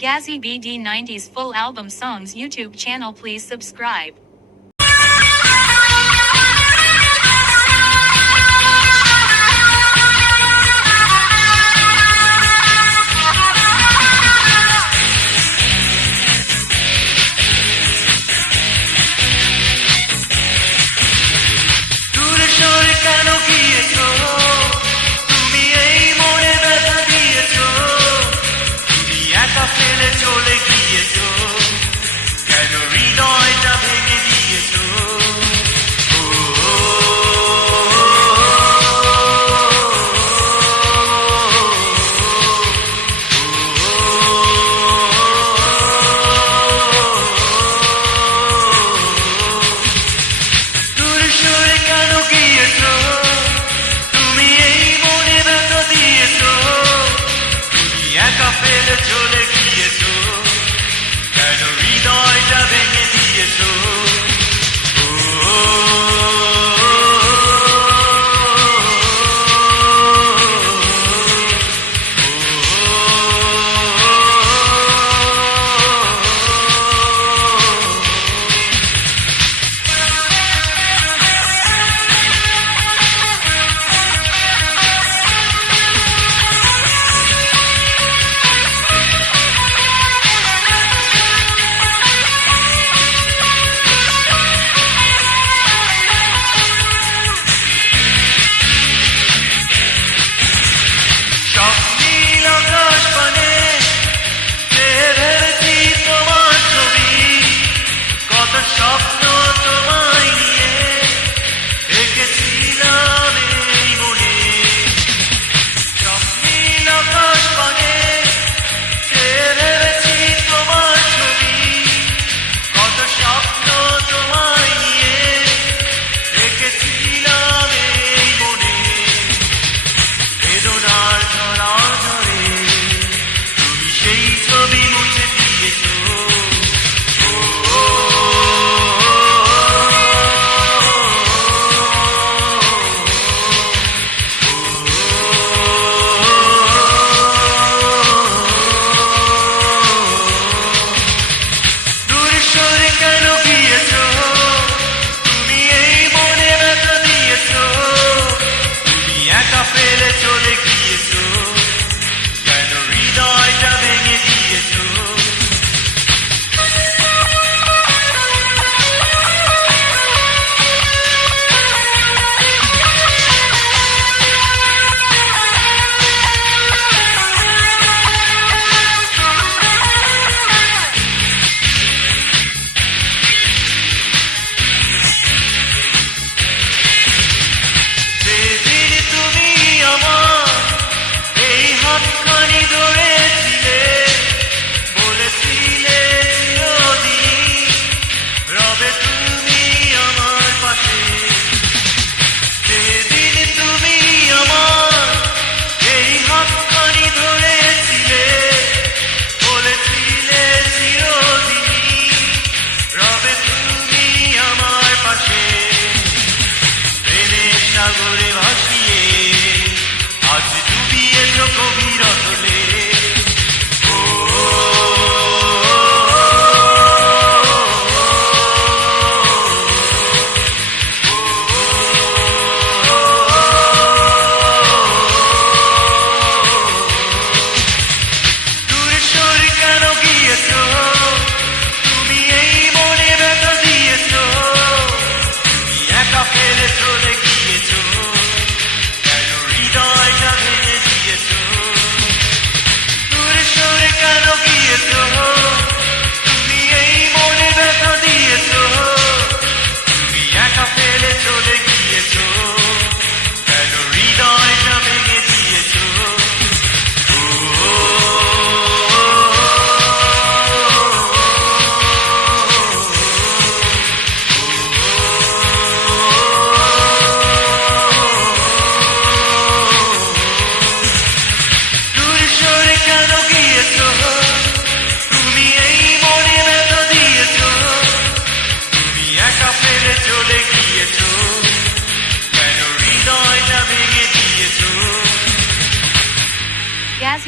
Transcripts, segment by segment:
Gazzy BD 90s full album songs YouTube channel. Please subscribe. ফেলে চলে গিয়েছো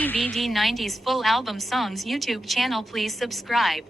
Jazzy BD 90s full album songs YouTube channel, please subscribe.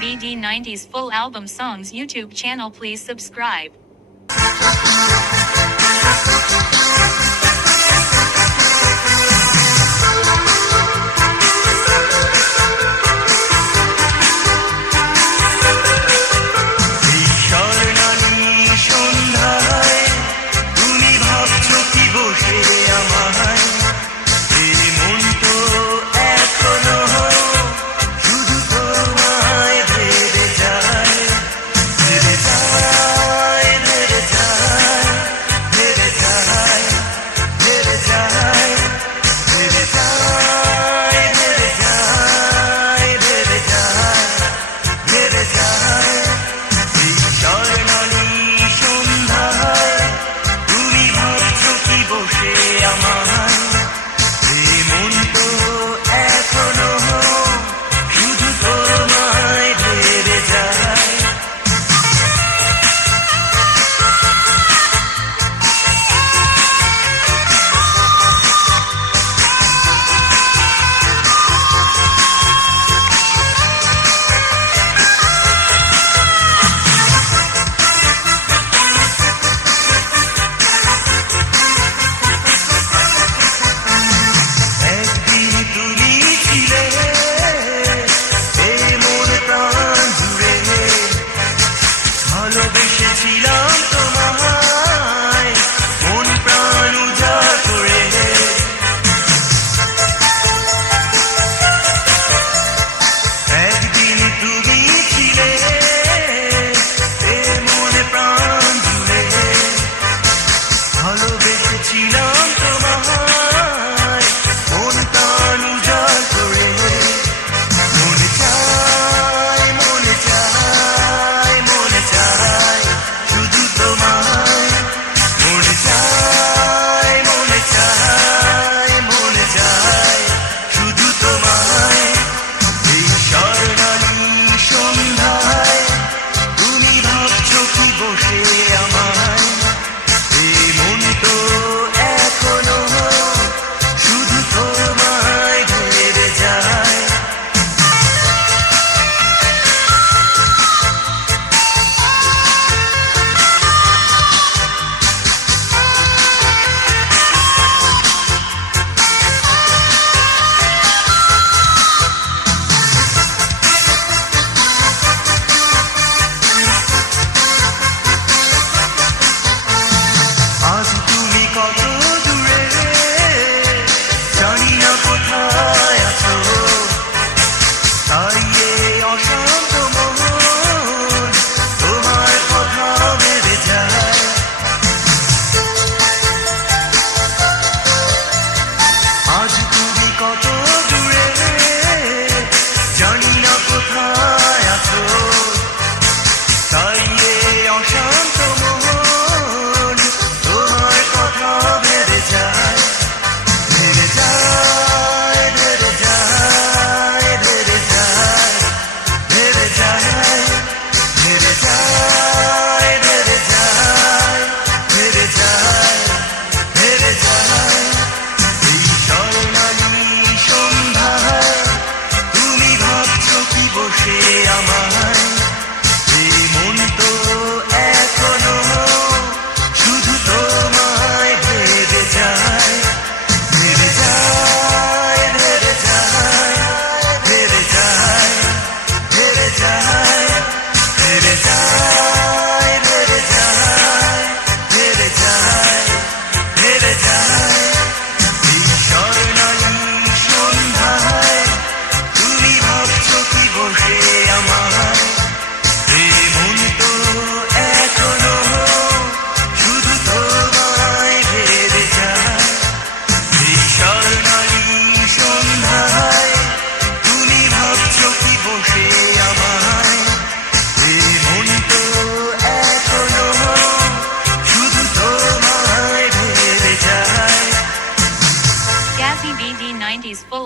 BD 90s full album songs YouTube channel, please subscribe.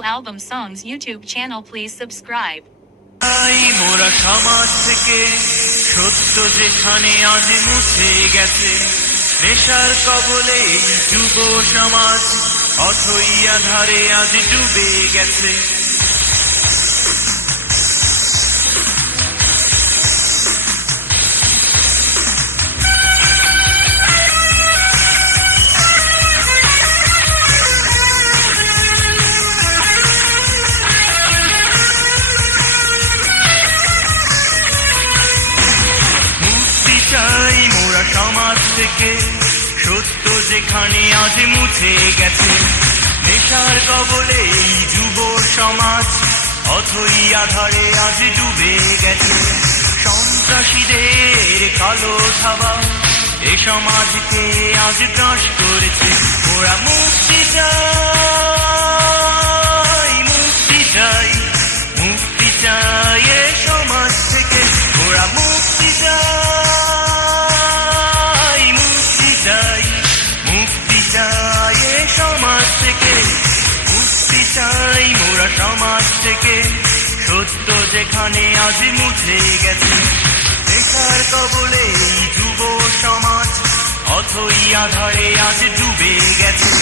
album songs YouTube channel, please subscribe. মোরা সমাজ থেকে সত্য যেখানে আজ মুছে গেছে, নেশার কবলে যুব সমাজ অথই আধারে আজ ডুবে গেছে। সমাজ থেকে সত্য যেখানে আজ মুছে গেছে, নেশার কবলে এই যুব সমাজ অথই আধারে আজ ডুবে গেছে। সন্ত্রাসীদের কালো থাবা এ সমাজকে আজ গ্রাস করেছে। ওরা মুক্তি চাই, মুক্তি চাই, মুক্তি চাই এ সমাজ থেকে। ওরা মুক্তি চাই, সমাজ থেকে মুক্তি চাই মোরা সমাজ থেকে। সত্য যেখানে আজ মুছে গেছে, নেশার কবলে এই যুব সমাজ অথই আধারে আজ ডুবে গেছে।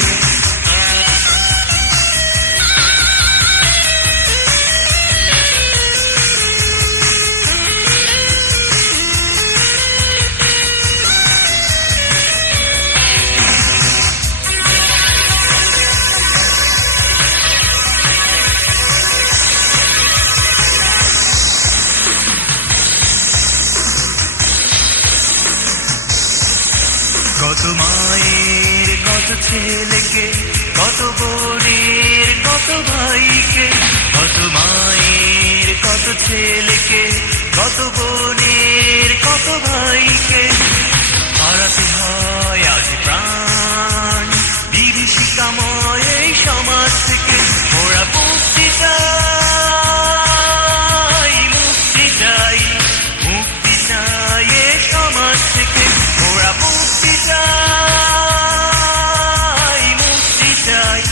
কত মায়ের কত ছেলেকে, কত বোনের কত ভাইকে, কত মায়ের কত ছেলেকে, কত বোনের কত ভাইকে হারাতে হয় আজ প্রাণ বিভীষিকাময় এই সমাজ থেকে। ওরা মুক্তি চাই, মুক্তি চাই, মুক্তি চাই এ সমাজ থেকে। ওরা মুক্তি চাই, মুক্তি চাই,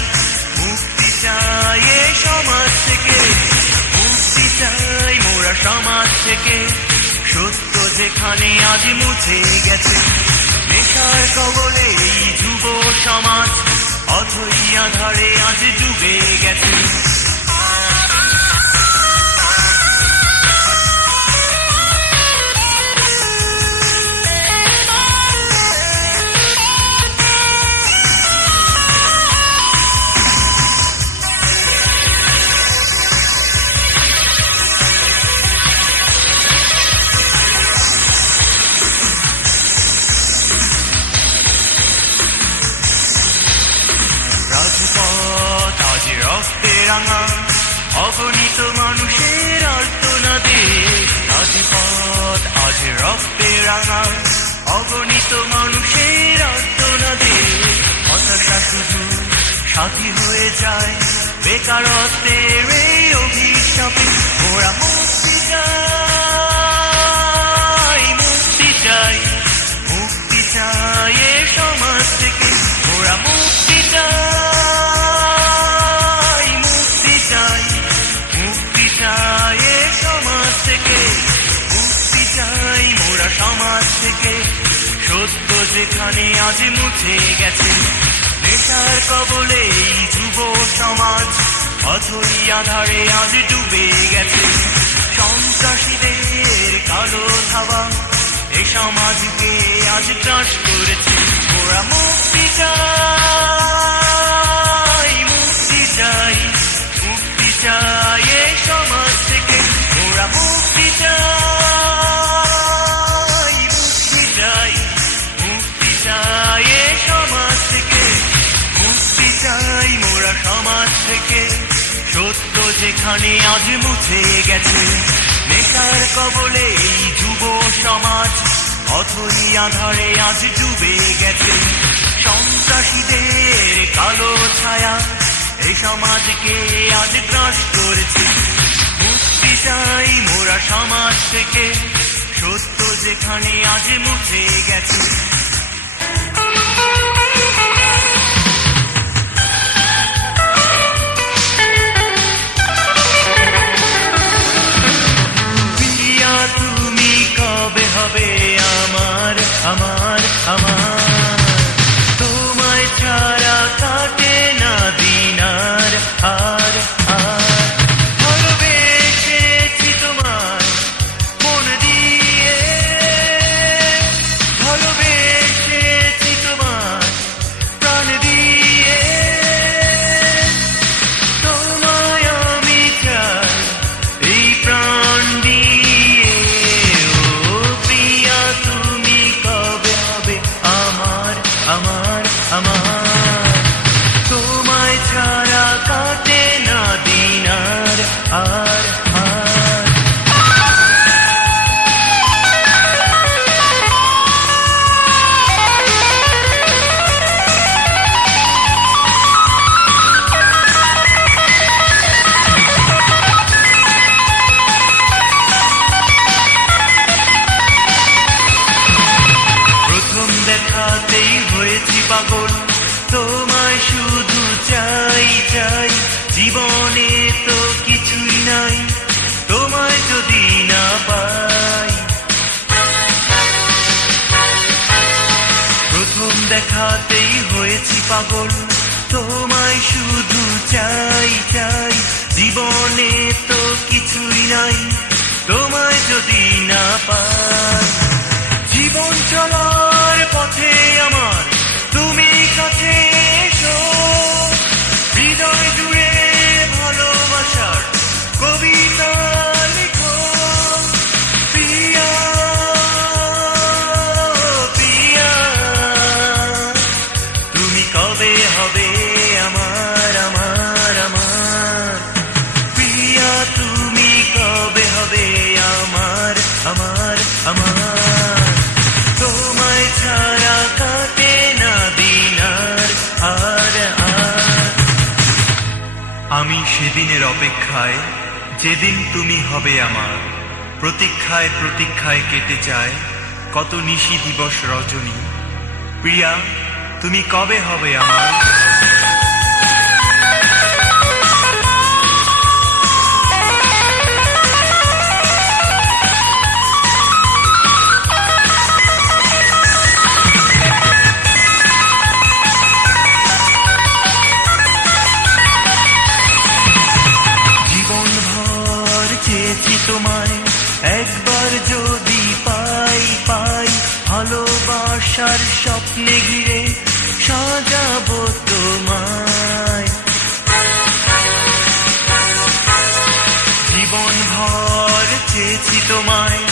মুক্তি চাই এ সমাজ থেকে। মুক্তি চাই মোরা সমাজ থেকে। সত্য যেখানে আজ মুছে গেছে, নেশার কবলে এই যুব সমাজ অথই আধারে আজ ডুবে গেছে। রাজপথ আজ রক্তে রাঙা, অগণিত মানুষের আর্তনাদে। রাজপথ আজ রক্তে রাঙা, অগণিত মানুষের আর্তনাদে। হতাশা শুধু সাথী হয়ে যায় বেকারত্বের এই অভিশাপে। ওরা মুক্তি চাই, মুক্তি চাই, মুক্তি চাই এ সমাজ থেকে। ওরা মুক্তি চাই, মুক্তি চাই, মুক্তি চাই এ সমাজ থেকে। মুক্তি চাই মোরা সমাজ থেকে। সত্য যেখানে আজ মুছে গেছে, নেশার কবলে এই যুব সমাজ অথই আধারে আজ ডুবে গেছে। সন্ত্রাসীদের কালো থাবা এ সমাজকে আজ গ্রাস করেছে। ওরা মুক্তি চাই, মুক্তি চাই, মুক্তি চাই এ সমাজ থেকে। ওরা মুক্তি চাই, মুক্তি চাই, মুক্তি চাই এ সমাজ থেকে। মুক্তি চাই মোরা সমাজ থেকে। সত্য যেখানে আজ মুছে গেছে, নেশার কবলে এই যুব সমাজ অথই আধারে আজ ডুবে গেছে। সন্ত্রাসীদের কালো ছায়া এই সমাজকে আজ গ্রাস করেছে। মুক্তি চাই মোরা সমাজ থেকে। সত্য যেখানে আজ মুছে গেছে। হয়েছি পাগল, তোমায় শুধু চাই চাই, জীবনে তো কিছুই নাই তোমায় যদি না পাই। প্রথম দেখাতেই হয়েছি পাগল, তোমায় শুধু চাই চাই, জীবনে তো কিছুই নাই তোমায় যদি না পাই। জীবন চলার পথে আমার তুমি কাছে এসো, হৃদয় জুড়ে ভালোবাসার কবিতা লিখো। প্রিয়া প্রিয়া, তুমি কবে হবে আমার আমার আমার। প্রিয়া তুমি কবে হবে আমার আমার আমার। তোমায় ছাড়া কাটে না দিন আর আর আর। আমি সেদিনের অপেক্ষায়, যেদিন তুমি হবে আমার। প্রতীক্ষায় প্রতীক্ষায় কেটে যায় কত নিশি দিবস রজনী। প্রিয়া তুমি কবে হবে আমার। তোমায় একবার যদি পাই পাই, ভালোবাসার স্বপ্নে ঘিরে সাজাবো তোমায়। জীবন ভর চেয়েছি তোমায়,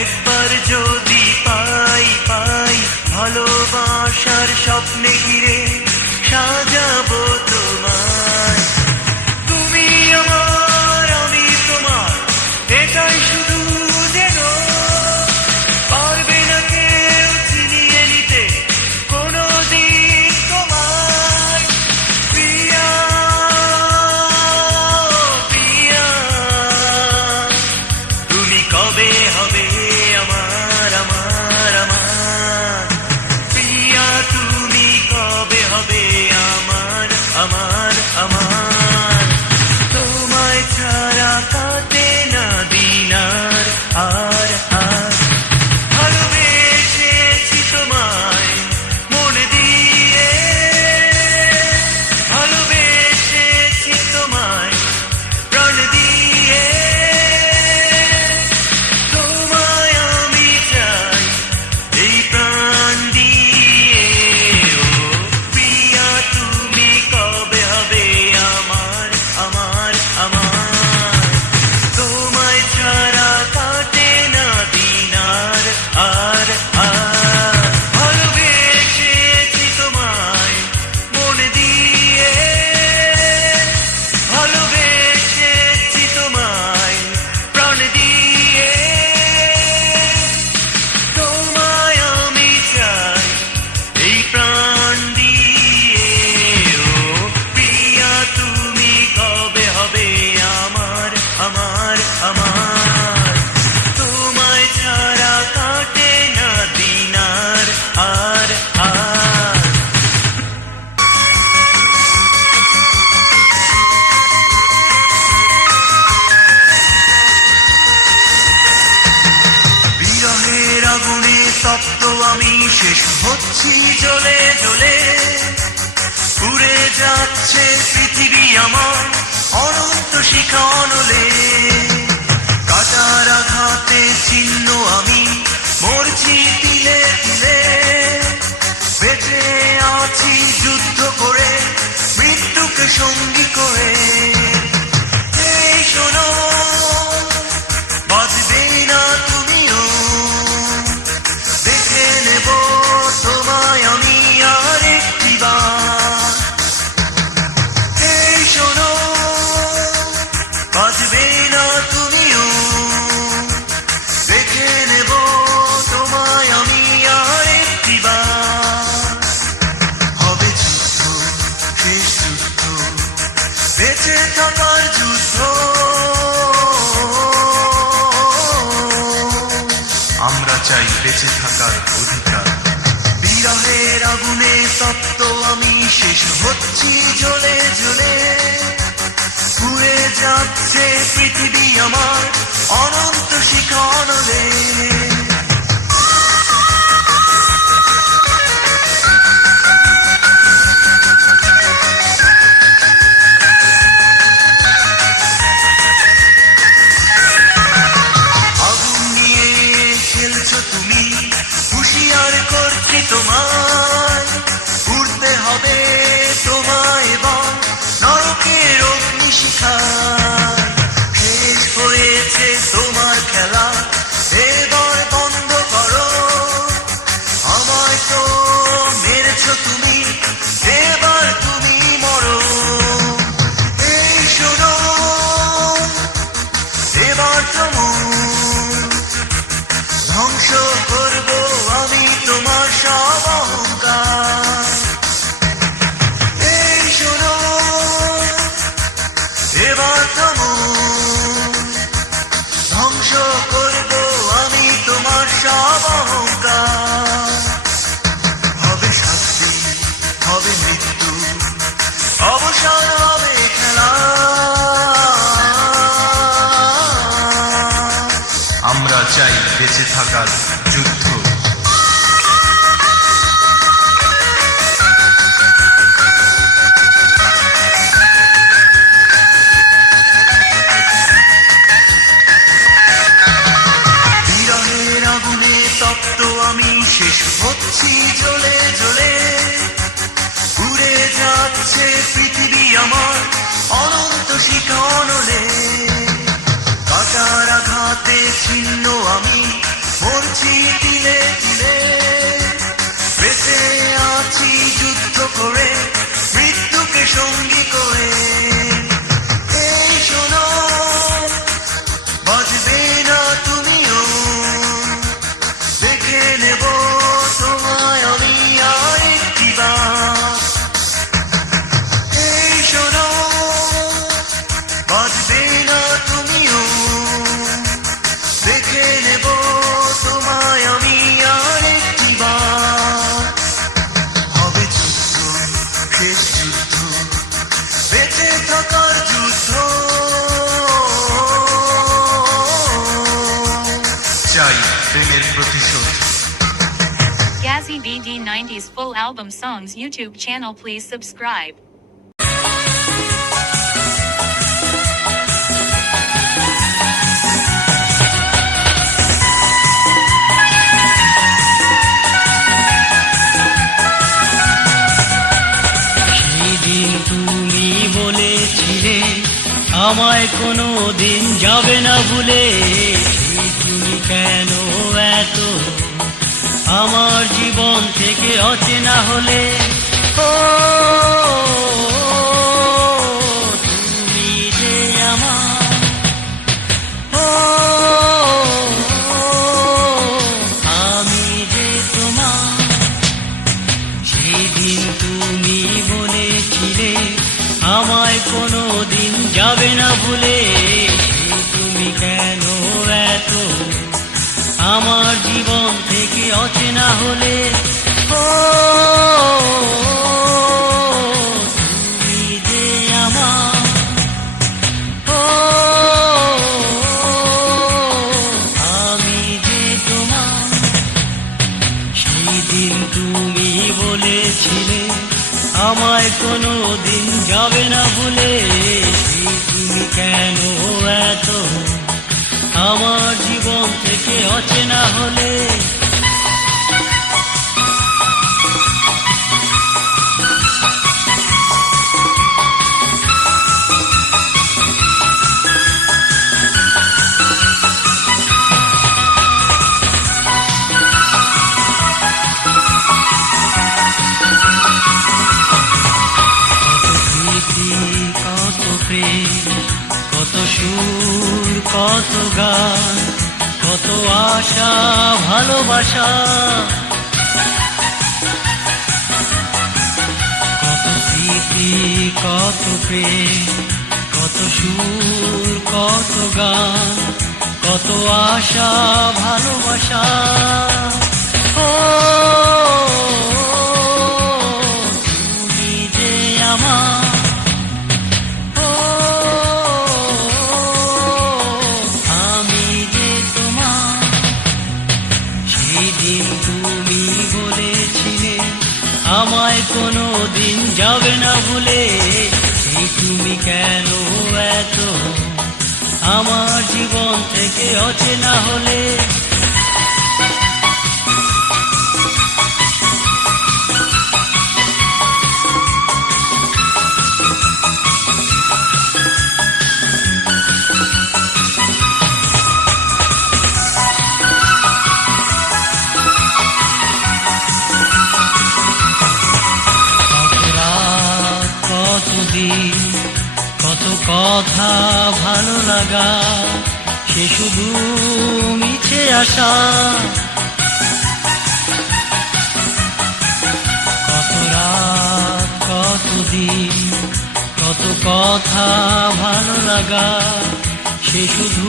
একবার যদি পাই পাই, ভালোবাসার স্বপ্নে ঘিরে সাজাবো তোমায়। তুমি আমার আমি তোমার, এটাই শুধু যেন, পারবে না কেউ ছিনিয়ে নিতে কোনো দিন তোমার। প্রিয়া প্রিয়া, তুমি কবে হবে আমার আমার আমার। প্রিয়া তুমি কবে হবে আমার আমার আমার। তোমায় ছাড়া কাটে না দিন আর আর আর। ভালোবেসেছি তোমায় মন দিয়ে, ভালোবেসেছি তোমায় প্রাণ দিয়ে। তোমায় আমি চাই এই প্রাণ দিয়ে। ও প্রিয়া তুমি কবে হবে আমার আমার আমার। তোমায় ছাড়া কাটে না দিন আর আর আর। ভালোবেসেছি তোমায় মন দিয়ে, ভালোবেসেছি তোমায় প্রাণ দিয়ে। তোমায় আমি চাই এই প্রাণ দিয়ে। ও প্রিয়া তুমি কবে হবে আমার আমার আমার। তোমায় ছাড়া কাটে না দিন আর আর আর। বিরহের আগুনে তপ্ত আমি, শেষ হচ্ছি জ্বলে জ্বলে। পুড়ে যাচ্ছে পৃথিবী আমার অনন্ত শিখা অনলে। কাটার আঘাতে চিহ্ন আমি, মরছি তিলে তিলে। বেঁচে আছি যুদ্ধ করে, মৃত্যুকে সঙ্গী করে। এই শোনো, বাঁচবে না তুমিও, দেখে নেব তোমায় আমি আর একটি বার। এই শোনো, বাঁচবে না তুমিও, দেখে নেব তোমায় আমি আর একটি বার। হবে যুদ্ধ, শেষ যুদ্ধ, বেঁচে থাকার যুদ্ধ। আমরা চাই বেঁচে থাকার অধিকার। বিরহের আগুনে তপ্ত আমি শেষ হচ্ছি জ্বলে জ্বলে পুড়ে যাচ্ছে পৃথিবী আমার অনন্ত শিখনলে আগুন নিয়ে খেলছো তুমি হুঁশিয়ার করছি তোমায় উঠতে হবে তোমায় এবার নরকের অগ্নিশিখায় শেষ হয়েছে তোমার খেলা এবার বন্ধ করো আমায় তো মেরেছো তুমি এবার তুমি মরো এই শোনো এবার তোমার ধ্বংস করব আমি তোমার সব অহংকার এই শোনো এবার তোমার ধ্বংস করব আমি তোমার সব অহংকার হবে শাস্তি হবে মৃত্যু অবসান হবে খেলা আমরা চাই বেঁচে থাকার যুদ্ধ বিরহের আগুনে তপ্ত আমি শেষ হচ্ছি জ্বলে জ্বলে উড়ে যাচ্ছে পৃথিবী আমার অনন্ত শিখনলে কাটার আঘাতে ছিন্ন আমি মরছি তিলে তিলে বেঁচে আছি যুদ্ধ করে মৃত্যুকে সঙ্গী করে এই শোনো বাজবে না তুমিও দেখে নেব তোমায় আমি আরেকটি বার এই শোনো বাজবে না তুমিও দেখে নেব তোমায় আমি আরেকটি বার হবে যুদ্ধ শেষ যুদ্ধ বেঁচে থাকার যুদ্ধ চাই প্রেমের প্রতিশোধ Gazzy BD 90s full album songs YouTube channel, please subscribe. সেদিন তুমি বলেছিলে আমায় কোনো দিন যাবে না ভুলে সেই তুমি কেন এত আমার জীবন থেকে অচেনা হলে ও তুমি যে আমার ও আমি যে তোমার সেদিন তুমি বলেছিলে আমায় কোনো দিন যাবে না ভুলে সেই তুমি কেন এত আমার জীবন থেকে অচেনা হলে ও তুমি যে আমার ও আমি যে তোমার সেদিন তুমি বলেছিলে আমায় কোনো দিন যাবে না ভুলে সেই তুমি কেন এত আমার জীবন থেকে অচেনা হলে কত প্রেম কত সুর কত গান কত আশা ভালোবাসা কত স্মৃতি কত প্রেম কত সুর কত গান কত আশা ভালোবাসা ও আমায় কোনো দিন যাবে না ভুলে, এই তুমি কেন এত আমার জীবন থেকে অচেনা হলে। কত কথা ভালো লাগা, সে শুধু মিছে আসা। কত রাত কত দিন কত কথা ভালো লাগা, সে শুধু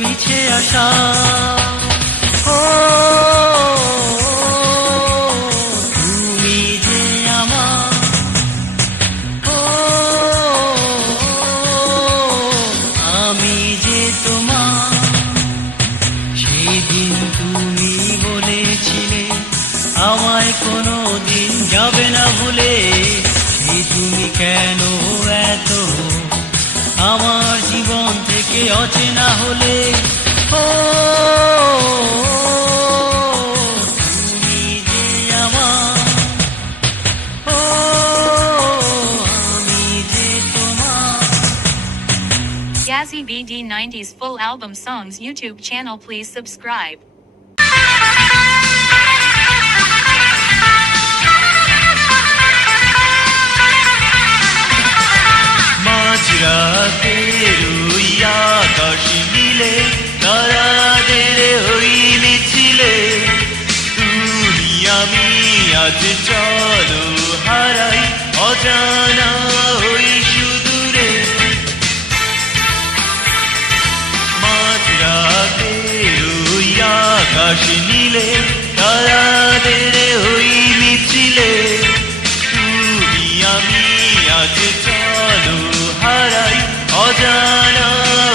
মিছে আসা। ও আমায় কোনো দিন যাবে না ভুলে, সেই তুমি কেন এত আমার জীবন থেকে অচেনা হলে। ও তুমি যে আমার, ও আমি যে তোমার। Gazzy BD 90s full album songs YouTube channel, please subscribe. রাতের ওই আকাশ নীলে তারাদের ওই মিছিলে, তুমি আমি আজ চলো হারাই অজানা ওই সুদূরে। মাঝ রাতের ওই আকাশ নীলে তারাদের ওই মিছিলে, তুমি আমি আজ চলো হারাই অজানা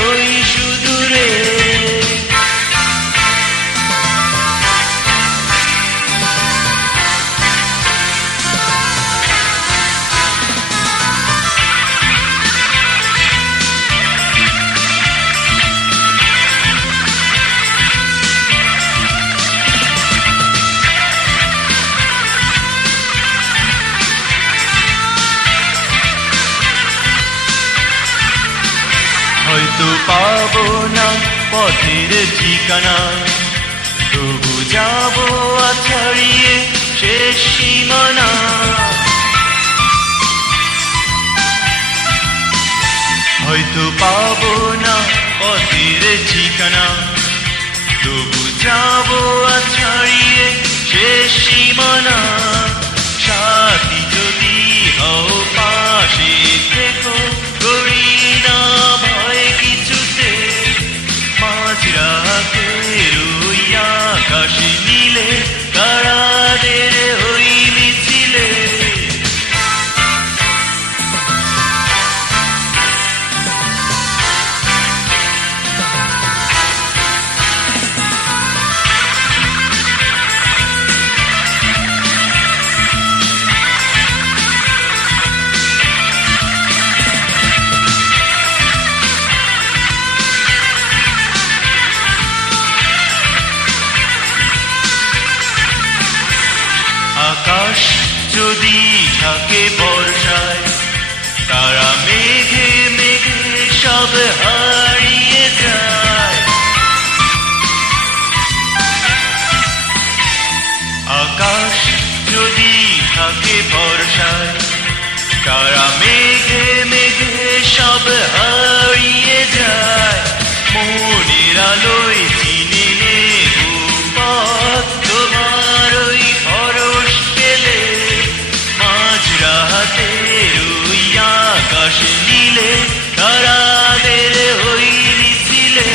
ওই সুদূরে। হয়তো পাবো না পথের ঠিকানা, তবু যাবো ছাড়িয়ে শেষ সীমানা। হয়তো পাবো না পথের ঠিকানা, তবু যাবো ছাড়িয়ে শেষ সীমানা। সাথী যদি হও পাশে থেকো, করি না ভয় কিছুতে। মাঝ রাতের ওই আকাশ নীলে তারাদের ওই মিছিলে, আকাশ যদি থাকে বর্ষায়, তারা মেঘে মেঘে সব হারিয়ে যায়। আকাশ যদি থাকে বর্ষায়, তারা মেঘে মেঘে সব হারিয়ে যায়। মনের আলোয় চিনে নেব পথ তোমার ওই পরশ পেলে। মাঝ রাতের ওই আকাশ নীলে তারাদের ওই মিছিলে,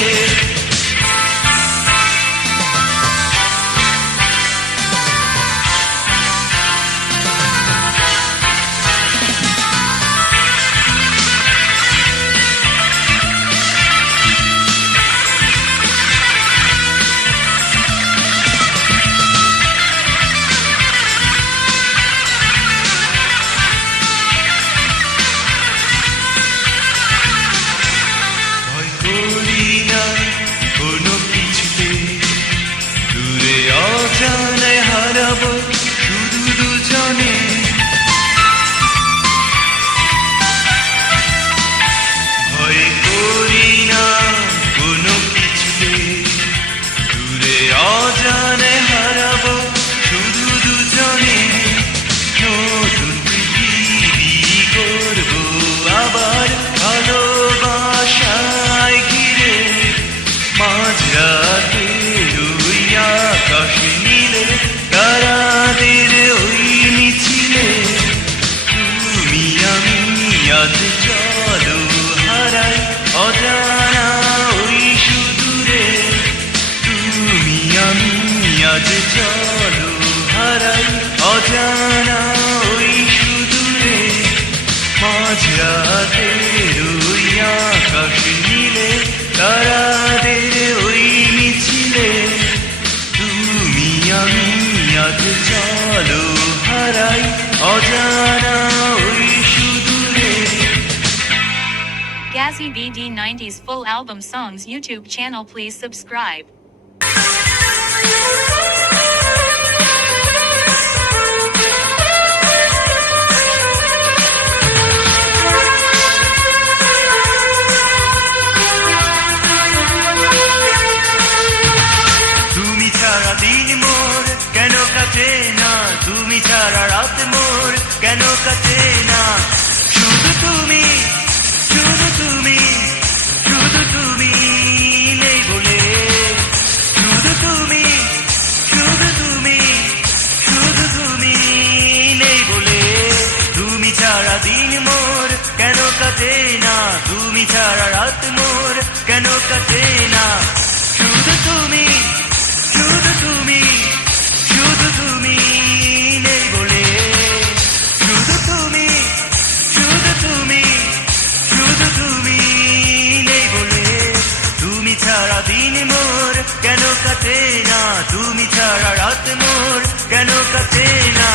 অজানা ওই সুদূরে মাঝরাতের ওই আকাশ নীলে তারাদের ওই মিছিলে তুমি আমি আজ চলো হারাই অজানা ওই সুদূরে। Gazzy BD 90s full album songs YouTube channel, please subscribe. তুমি ছাড়া দিন মোর কেন কাটে না, তুমি ছাড়া রাত মোর কেন কাটে না, শুধু তুমি শুধু তুমি শুধু তুমি নেই বলে, শুধু তুমি শুধু তুমি শুধু তুমি নেই বলে, তুমি ছাড়া দিন মোর কেন কাটে না, তুমি ছাড়া রাত মোর কেন কাটে না, শুধু তুমি শুধু তুমি শুধু তুমি নেই বলে, শুধু তুমি শুধু তুমি শুধু তুমি নেই বলে, তুমি ছাড়া দিন মোর কেন কাটে না, তুমি ছাড়া রাত মোর কেন কাটে না।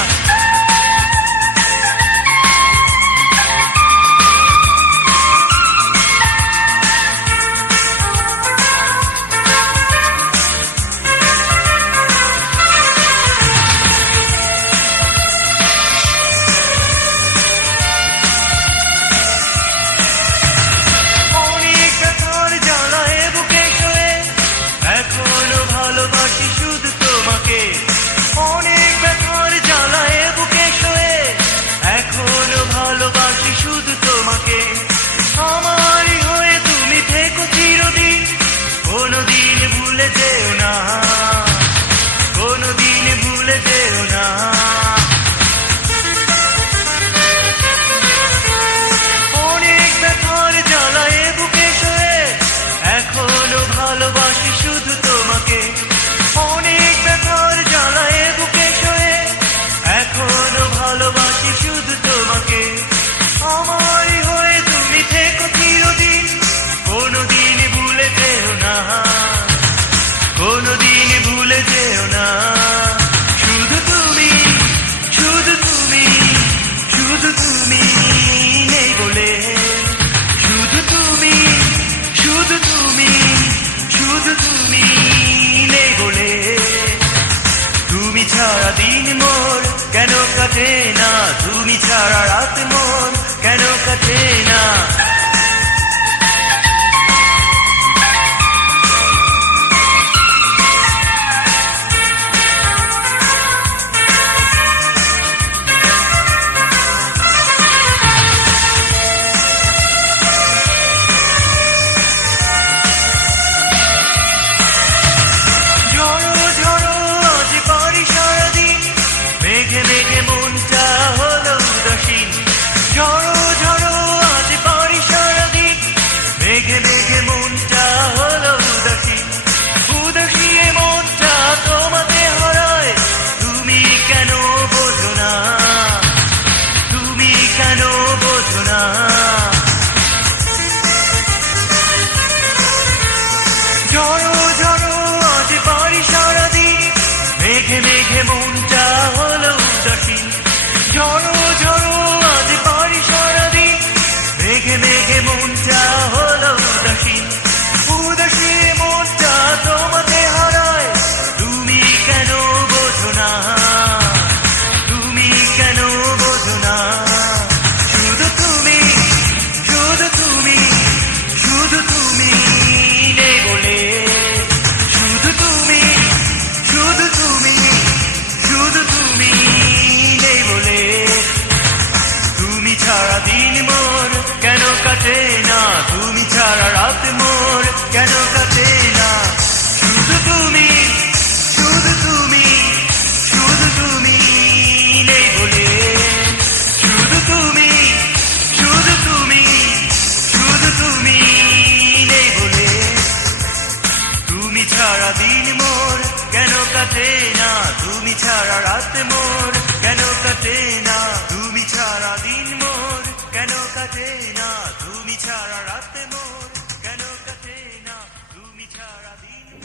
তুমি ছাড়া রাত মোর কেন কাটে না।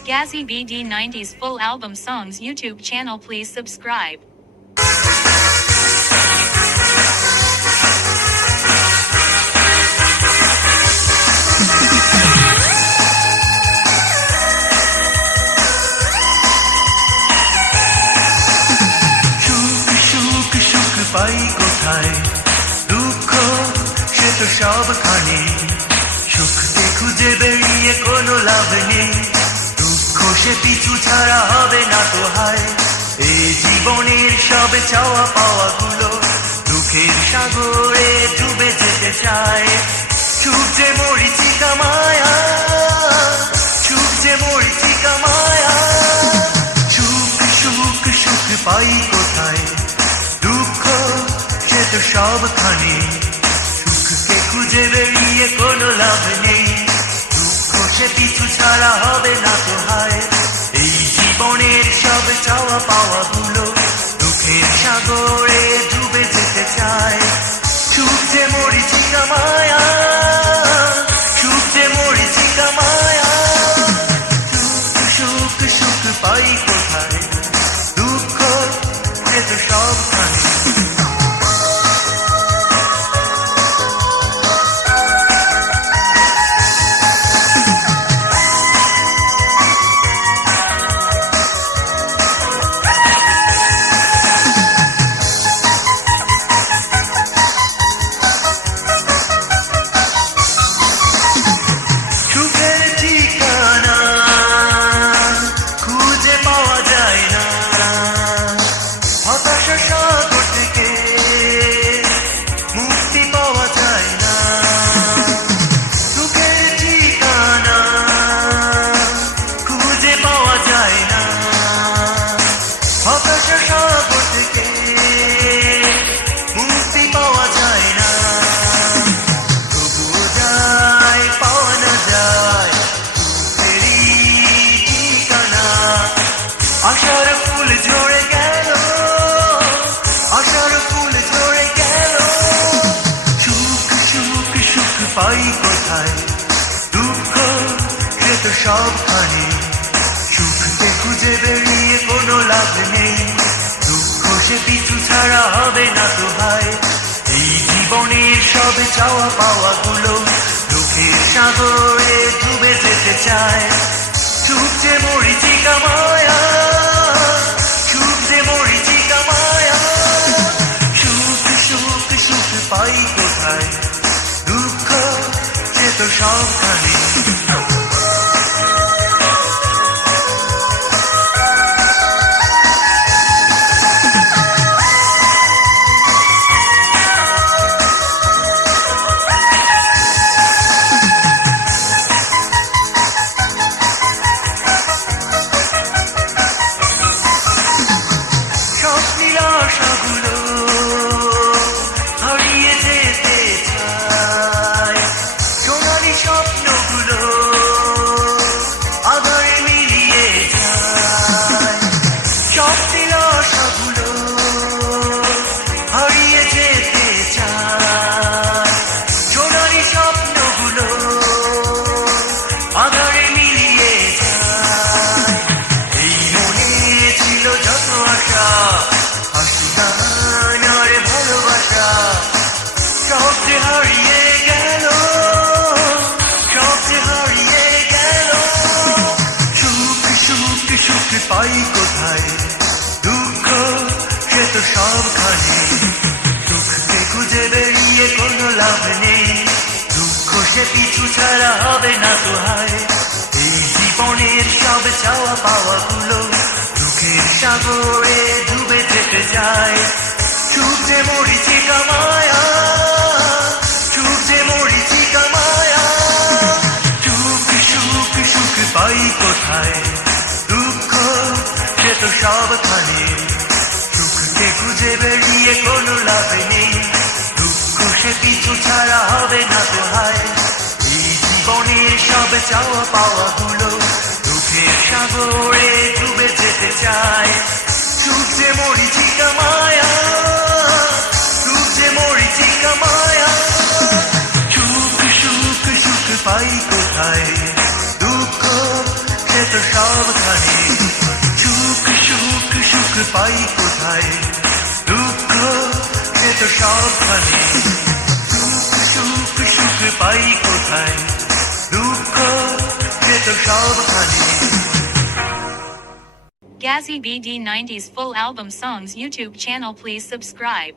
Gazzy BD 90s full album songs YouTube channel. Please subscribe. পাই কোথায় দুঃখ সে তো সবখানে সুখকে খুঁজে বেরিয়ে কোনো লাভ নেই দুঃখ সে পিছু ছাড়া হবে না তো হায় এই জীবনের সব চাওয়া পাওয়া গুলো দুঃখের সাগরে ডুবে যেতে চায় সুখ যে মরিচিকা মায়া সুখ যে মরিচিকা মায়া সুখ সুখ সুখ পাই কোথায় দুঃখ সে তো সবখানে সুখকে খুঁজে বেরিয়ে কোনো লাভ নেই দুঃখ সে পিছু ছাড়া হবে না তো হায় এই জীবনের সব চাওয়া পাওয়া গুলো দুঃখের সাগরে ডুবে যেতে চায় সুখ যে মরিচিকা মায়া সুখ যে মরিচিকা মায়া সুখ সুখ সুখ পাই কোথায় দুঃখ সে তো সবখানে আশার ফুল ঝরে গেল আশার ফুল ঝরে গেল সুখ সুখ সুখ পাই কোথায় দুঃখ সে তো সবখানে সুখকে খুঁজে বেরিয়ে কোনো লাভ নেই দুঃখ সে পিছু ছাড়া হবে না তো ভাই এই জীবনের সব চাওয়া পাওয়া গুলো দুঃখের সাগরে ডুবে যেতে চায় সুখ যে মরিচিকা মায়া সুখ যে মরিচিকা মায়া সুখ সুখ সুখ পাই কোথায় দুঃখ সে তো সবখানে আশাগুলো হারিয়ে যেতে চায় সোনালি স্বপ্নগুলো আধারে মিলিয়ে যায় স্বপ্নের আশাগুলো হারিয়ে যেতে চায় সোনালি স্বপ্নগুলো আধারে মিলিয়ে যায় এই মনে ছিল যত আশা ভালোবাসা সব যে হারিয়ে গেল সব যে হারিয়ে গেল সুখ সুখ সুখ পাই কোথায় দুঃখ সে তো সবখানে দুঃখকে খুঁজে বেরিয়ে কোনো লাভ নেই দুঃখ সে পিছু ছাড়া হবে না তো হায় এই জীবনের সব চাওয়া পাওয়া গুলো দুঃখের সাগরে ডুবে যেতে যায় সুখ যে মরিচিকা মায়া সুখ যে মরিচিকা মায়া সুখ সুখ সুখ পাই কোথায় দুঃখ সে তো সবখানে সুখকে খুঁজে বেরিয়ে কোনো লাভ নেই দুঃখ সে পিছু ছাড়া হবে না তো হায় এই জীবনের সব চাওয়া পাওয়া গুলো দুঃখের সাগরে ডুবে যেতে চায় সুখ যে মরিচিকা মায়া সুখ যে মরিচিকা মায়া সুখ সুখ সুখ পাই কোথায় দুঃখ সে তো সব তো সব খালি সুখ সুখ সুখ পাই কোথায় দুঃখ সে তো সব খালি Gazzy BD 90s full album songs YouTube channel please subscribe.